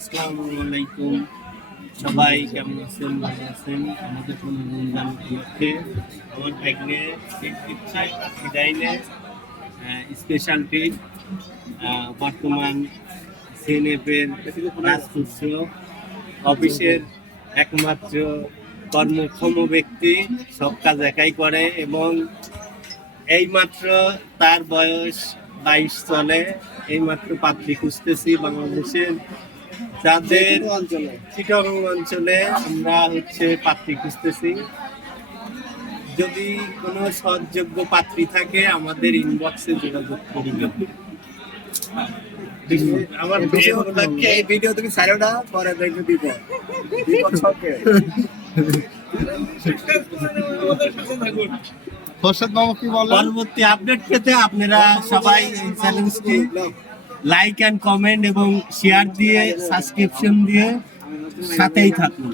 আসসালামু আলাইকুম, সবাই কেমন আছেন? ভালো আছেন? আমাদের কোনো রমজান উপলক্ষে আমার ভাগ্নে ট্রিট দিচ্ছে, বিদায়নে স্পেশাল ট্রিট। বর্তমান সিএনএফের রাজপুত্র অফিসের একমাত্র কর্মক্ষম ব্যক্তি, সব কাজ একাই করে এবং এইমাত্র তার বয়স 22 চলে। এইমাত্র পাত্রী খুঁজতেছি বাংলাদেশের যাদের চিটাগং অঞ্চলে আমরা পাত্রী খুঁজতেছি। যদি কোনো সৎযোগ্য পাত্রী থাকে আমাদের ইনবক্সে যোগাযোগ করিবেন। আমার এই ভিডিও তুমি সাইডটা পরে দেখবে বিপদ ছকে খোরশেদ মামু কি বলেন? পরবর্তী আপডেট পেতে আপনারা সবাই এই চ্যানেলটি লাইক এন্ড কমেন্ট এবং শেয়ার দিয়ে সাবস্ক্রিপশন দিয়ে সাথেই থাকুন।